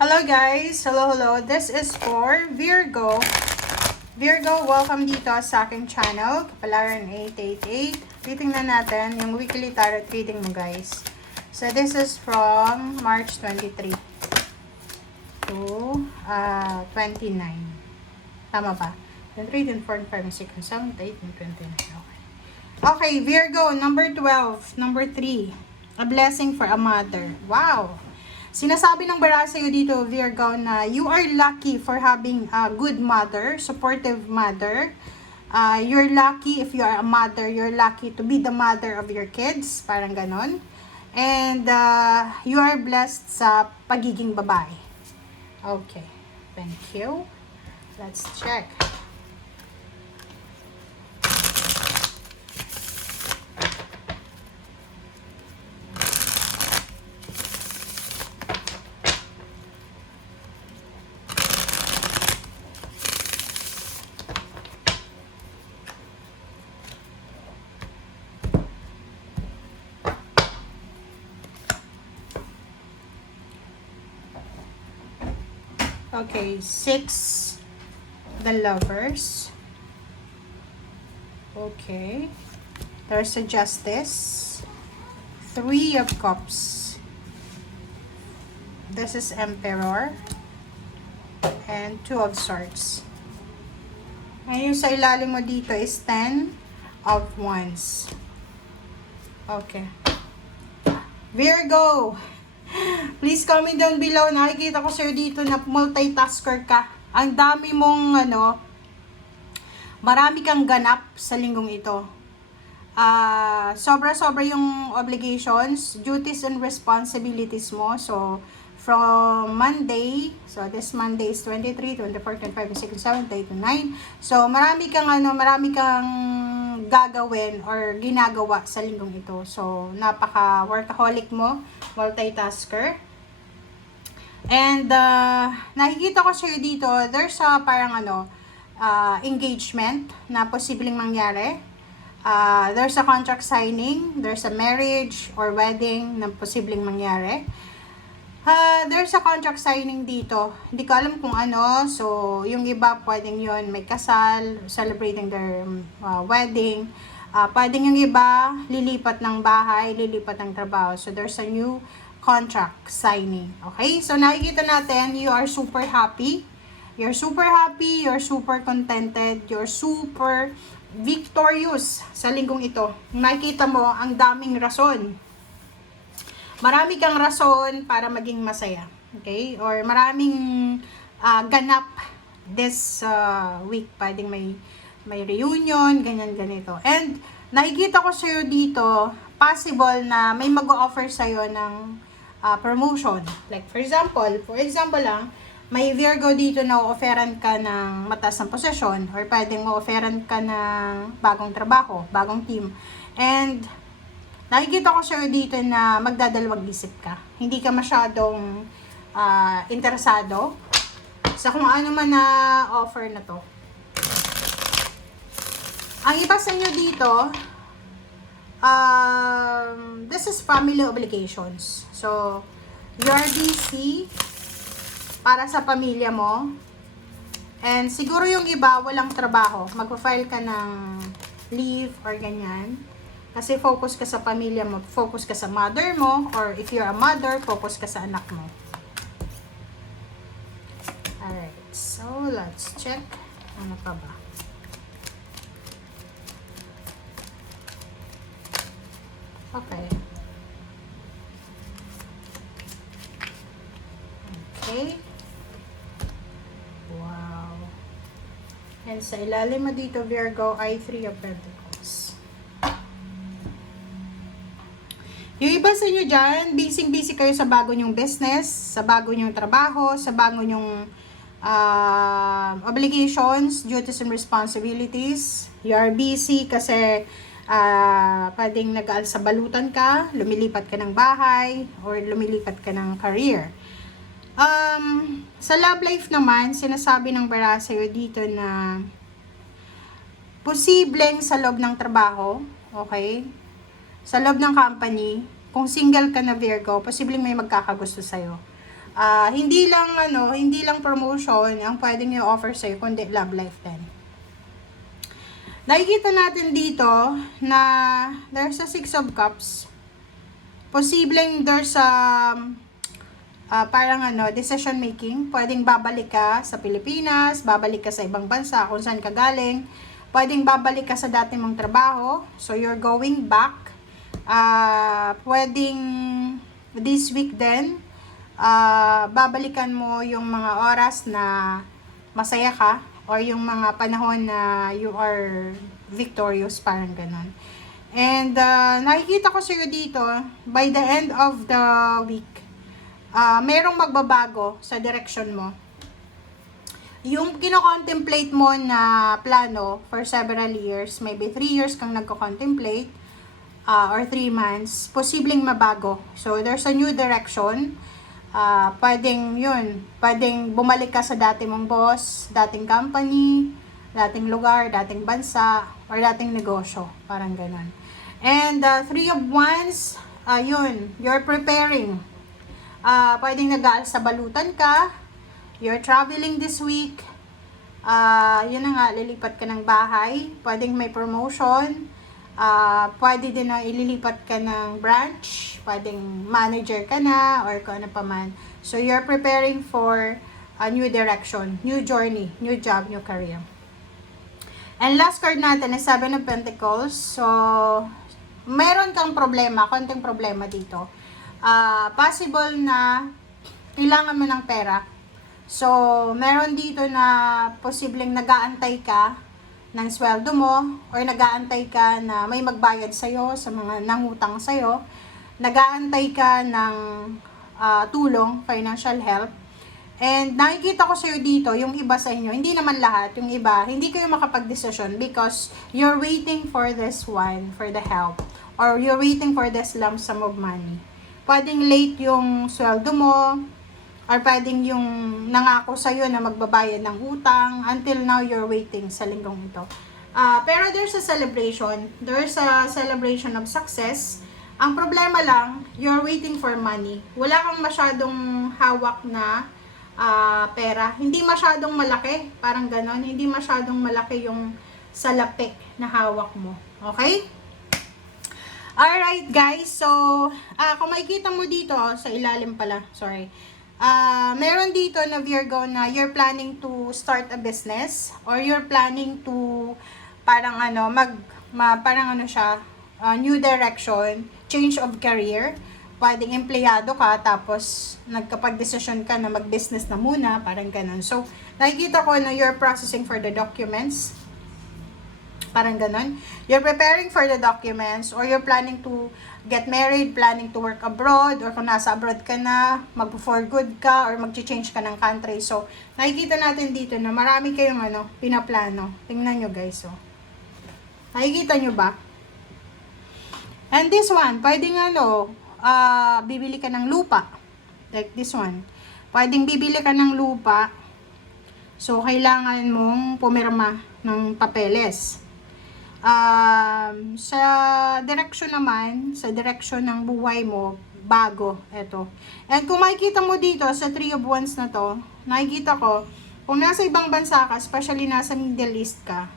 Hello guys! Hello! This is for Virgo. Virgo, welcome dito sa aking channel, Kapalaran 888. Titingnan natin yung weekly tarot reading mo guys. So this is from March 23 to 29. Tama ba? 23, 24, 25, 26, 27, 28, 29. Okay, Virgo, number 12, number 3. A blessing for a mother. Wow! Sinasabi ng bara sa'yo dito, Virgo, na you are lucky for having a good mother, supportive mother. You're lucky if you are a mother, you're lucky to be the mother of your kids, parang ganon. And you are blessed sa pagiging babae. Okay, thank you. Let's check. Okay, 6, the lovers. Okay. There's a justice. 3 of cups. This is emperor. And 2 of swords. Ngayon sa ilalim mo dito is 10 of wands. Okay. Virgo! Please comment down below. Nakikita ko sir dito na multitasker ka. Ang dami mong marami kang ganap sa linggong ito. Sobra-sobra yung obligations, duties and responsibilities mo. So, from Monday, so this Monday is 23, 24, 25, 26, 27, 28, 29. So, marami kang gagawin or ginagawa sa linggong ito. So, napaka-workaholic mo, multitasker. And, nakikita ko sa'yo dito, there's a parang engagement na posibleng mangyari. There's a contract signing, there's a marriage or wedding na posibleng mangyari. There's a contract signing dito. Hindi ko alam kung ano. So, yung iba pwedeng yun may kasal, celebrating their wedding. Pwedeng yung iba lilipat ng bahay, lilipat ng trabaho. So, there's a new contract signing. Okay? So, nakikita natin, you are super happy. You're super happy, you're super contented, you're super victorious sa linggong ito. Nakikita mo, ang daming rason. Marami kang rason para maging masaya. Okay? Or maraming ganap this week. Pwedeng may reunion, ganyan-ganito. And nakikita ko sa'yo dito, possible na may mag-o-offer sa'yo ng promotion. Like for example lang, may Virgo dito na o-offeran ka ng mataas ng posisyon or pwedeng o-offeran ka ng bagong trabaho, bagong team. And nakikita ko sa'yo dito na magdadalawang isip ka. Hindi ka masyadong interesado sa kung ano man na offer na to. Ang iba sa inyo dito, this is family obligations. So, you're busy para sa pamilya mo. And siguro yung iba walang trabaho. Magpa-file ka ng leave or ganyan. Kasi focus ka sa pamilya mo, focus ka sa mother mo, or if you're a mother, focus ka sa anak mo. Alright, so let's check. Ano pa ba? Okay. Okay. Wow. And sa ilalim mo dito, Virgo, ay 3 of Pentacles. Yung iba sa inyo dyan, busy kayo sa bago nyong business, sa bago nyong trabaho, sa bago nyong obligations, duties and responsibilities. You are busy kasi pwedeng nag-alsabalutan ka, lumilipat ka ng bahay, or lumilipat ka ng career. Sa love life naman, sinasabi ng bara sa'yo dito na posibleng sa loob ng trabaho, okay? Sa loob ng company, kung single ka na Virgo, posibleng may magkakagusto sa'yo. Hindi lang promotion ang pwedeng i-offer sa'yo, kundi love life din. Nakikita natin dito na there's a Six of Cups. Posibleng there's a decision making. Pwedeng babalik ka sa Pilipinas, babalik ka sa ibang bansa kung saan ka galing. Pwedeng babalik ka sa dati mong trabaho. So, you're going back. Pwedeng this week din, babalikan mo yung mga oras na masaya ka or yung mga panahon na you are victorious, parang ganun. And nakikita ko sa'yo dito, by the end of the week, merong magbabago sa direction mo. Yung kino-contemplate mo na plano for several years, maybe 3 years kang nagko-contemplate, or 3 months, posibleng mabago. So, there's a new direction. Pwedeng bumalik ka sa dati mong boss, dating company, dating lugar, dating bansa, or dating negosyo. Parang ganun. And, 3 of Wands, you're preparing. Pwedeng nag-aalas sa balutan ka, you're traveling this week, yun na nga, lilipat ka ng bahay, pwedeng may promotion, pwede din na ililipat ka ng branch, pwedeng manager ka na, or kung ano pa man. So, you're preparing for a new direction, new journey, new job, new career. And last card natin is 7 of Pentacles. So, meron kang problema, konting problema dito. Possible na kailangan mo ng pera. So, meron dito na posibleng nag-aantay ka ng sweldo mo or nag-aantay ka na may magbayad sa'yo sa mga nangutang sa'yo. Nag-aantay ka ng tulong, financial help. And nakikita ko sa'yo dito, yung iba sa inyo, hindi naman lahat, yung iba, hindi kayo makapag-desisyon because you're waiting for this one, for the help. Or you're waiting for this lump sum of money. Pwedeng late yung sweldo mo, or pwedeng yung nangako sa'yo na magbabayad ng utang, until now you're waiting sa linggong ito. Pero there's a celebration. There's a celebration of success. Ang problema lang, you're waiting for money. Wala kang masyadong hawak na pera. Hindi masyadong malaki, parang ganon. Hindi masyadong malaki yung salapik na hawak mo. Okay? Alright guys, so kung makikita mo dito, sa ilalim pala, sorry. Meron dito na Virgo na you're planning to start a business or you're planning to parang new direction, change of career. Pwedeng empleyado ka tapos nagkapag-desisyon ka na mag-business na muna, parang ganun. So, nakikita ko na you're processing for the documents. Parang ganun. You're preparing for the documents or you're planning to get married, planning to work abroad, or kung nasa abroad ka na, mag-for good ka, or mag-change ka ng country. So, nakikita natin dito na marami kayong pinaplano. Tingnan nyo guys, oh. Nakikita nyo ba? And this one, pwedeng bibili ka ng lupa. Like this one. Pwedeng bibili ka ng lupa. So, kailangan mong pumirma ng papeles. Sa direksyon naman, sa direksyon ng buhay mo, bago, eto. And kung makikita mo dito, sa 3 of Wands na to, nakikita ko, kung nasa ibang bansa ka, especially nasa Middle East ka,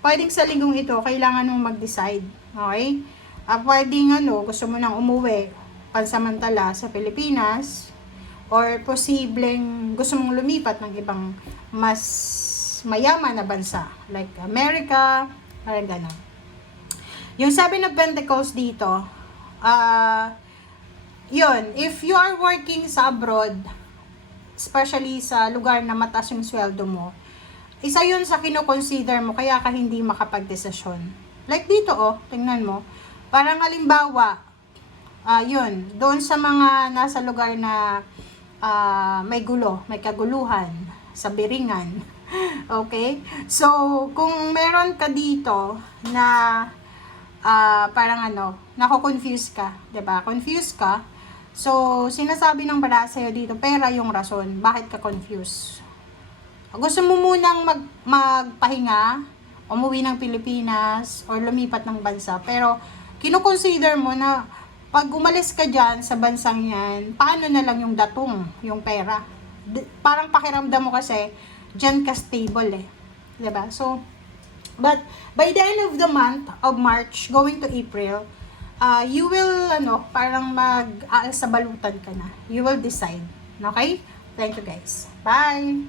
pwedeng sa linggong ito, kailangan mong mag-decide. Okay? Pwedeng gusto mo nang umuwi, pansamantala sa Pilipinas, or posibleng gusto mong lumipat ng ibang mas mayaman na bansa, like America, parang gano'n. Yung 7 of Pentacles dito, if you are working sa abroad, especially sa lugar na mataas yung sweldo mo, isa yun sa kino-consider mo, kaya ka hindi makapag-desisyon. Like dito, tingnan mo, parang halimbawa, doon sa mga nasa lugar na may gulo, may kaguluhan, sa biringan. Okay? So, kung meron ka dito na parang nako-confuse ka, 'di ba? Confuse ka. So, sinasabi ng bala sa'yo dito, pera yung rason, bakit ka confused? Gusto mo munang magpahinga, umuwi ng Pilipinas, or lumipat ng bansa, pero kino-consider mo na pag umalis ka dyan sa bansang yan, paano na lang yung datong, yung pera? Parang pakiramdam mo kasi, dyan ka stable eh. 'Di ba? So, but by the end of the month of March, going to April, you will, parang mag-aal sa balutan ka na. You will decide. Okay? Thank you guys. Bye!